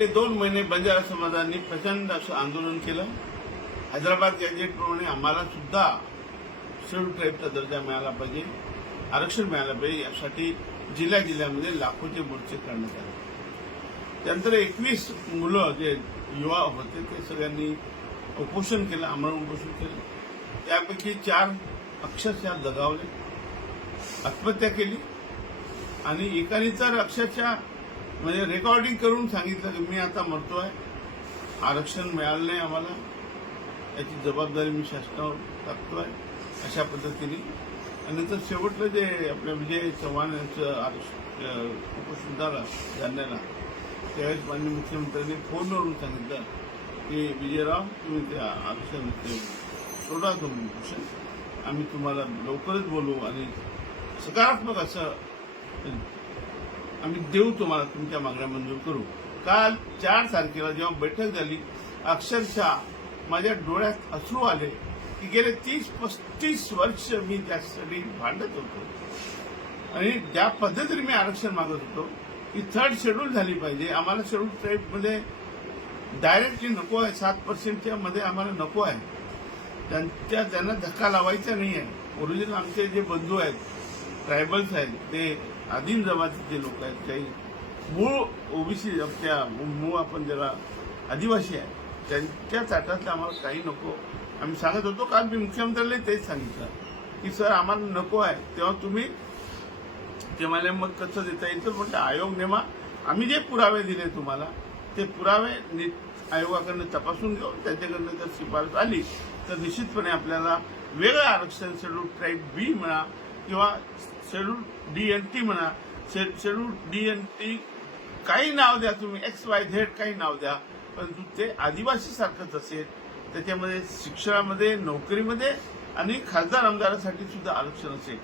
ते दोन महिने बंजारा समाजांनी प्रचंड असं आंदोलन केलं. हैदराबाद गॅजेटप्रमाणे आम्हाला सुद्धा शेड्यूल ट्राईबचा दर्जा मिळाला पाहिजे आरक्षण मिळालं पाहिजे यासाठी जिल्ह्या जिल्ह्यामध्ये लाखोचे मोर्चे करण्यात आले. त्यानंतर एकवीस मुलं जे युवा होते ते सगळ्यांनी उपोषण केलं आमरण उपोषण केलं. त्यापैकी चार अक्षरशः दगावले आत्महत्या केली आणि एकाने तर अक्षरशः म्हणजे रेकॉर्डिंग करून सांगितलं की मी आता मरतोय. आरक्षण मिळालं नाही आम्हाला. याची जबाबदारी मी शासनावर टाकतोय अशा पद्धतीने. आणि नंतर शेवटलं जे आपल्या विजय चव्हाण यांचं आरक्षण उपोषण झालं जालन्याला त्यावेळेस माननीय मुख्यमंत्र्यांनी फोनवरून सांगितलं की विजयराव तुम्ही ते आरक्षण सोडा तुम्ही उपोषण आम्ही तुम्हाला लवकरच बोलू आणि सकारात्मक असं आम्ही देऊ तुम्हाला तुमच्या मागण्या मंजूर करू. काल चार तारखेला जेव्हा बैठक झाली अक्षरशः माझ्या डोळ्यात अश्रू आले की गेले तीस पस्तीस वर्ष मी त्यासाठी भांडत होतो. आणि ज्या पद्धतीने मी आरक्षण मागत होतो की थर्ड शेड्यूल झाली पाहिजे. आम्हाला शेड्यूल ट्राईबमध्ये डायरेक्टली नको आहे सात पर्सेंटच्या मध्ये आम्हाला नको आहे. त्यांच्या त्यांना धक्का लावायचा नाही आहे ओरिजिनल आमचे जे बंधू आहेत ट्रायबल्स आहेत ते आदिम जमातीचे लोक आहेत काही मूळ ओबीसी त्या मूळ आपण ज्याला आदिवासी आहे त्यांच्या ताटातलं आम्हाला काही नको. आम्ही सांगत होतो काल मी मुख्यमंत्र्यांनी तेच सांगितलं की सर आम्हाला नको आहे. तेव्हा तुम्ही ते मला मग कसं देता येईल तर म्हटलं आयोग नेमा आम्ही जे पुरावे दिले तुम्हाला ते पुरावे नीट आयोगाकडनं तपासून घेऊन त्याच्याकडनं जर शिफारस आली तर निश्चितपणे आपल्याला वेगळं आरक्षण शेड्यूल ट्राईब बी म्हणा किंवा शेड्यूल डी एन टी म्हणा शेड्यूल डी एन टी काही नाव द्या तुम्ही एक्स वाय झेड काही नाव द्या परंतु ते आदिवासी सारखंच असेल. त्याच्यामध्ये शिक्षणामध्ये नोकरीमध्ये आणि खासदार आमदारासाठी सुद्धा आरक्षण असेल.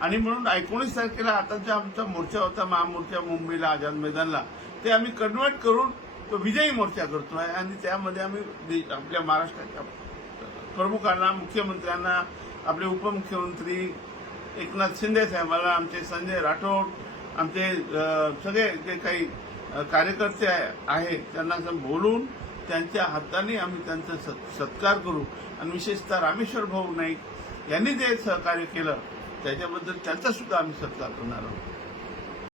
आणि म्हणून एकोणीस तारखेला आता जो आमचा मोर्चा होता महामोर्चा मुंबईला आझाद मैदानला ते आम्ही कन्वर्ट करून तो विजयी मोर्चा करतो आहे. आणि त्यामध्ये आम्ही आपल्या महाराष्ट्राच्या प्रमुखांना मुख्यमंत्र्यांना आपले उपमुख्यमंत्री एकनाथ शिंदे मला आमचे संजय राठोड आमचे सगळे जे काही कार्यकर्ते आहे- आहेत त्यांना असं बोलून त्यांच्या हाताने आम्ही त्यांचा सत्- सत्कार करू. आणि विशेषतः रामेश्वर भाऊ नाईक यांनी जे सहकार्य केलं त्याच्याबद्दल त्यांचा सुद्धा आम्ही सत्कार करणार आहोत.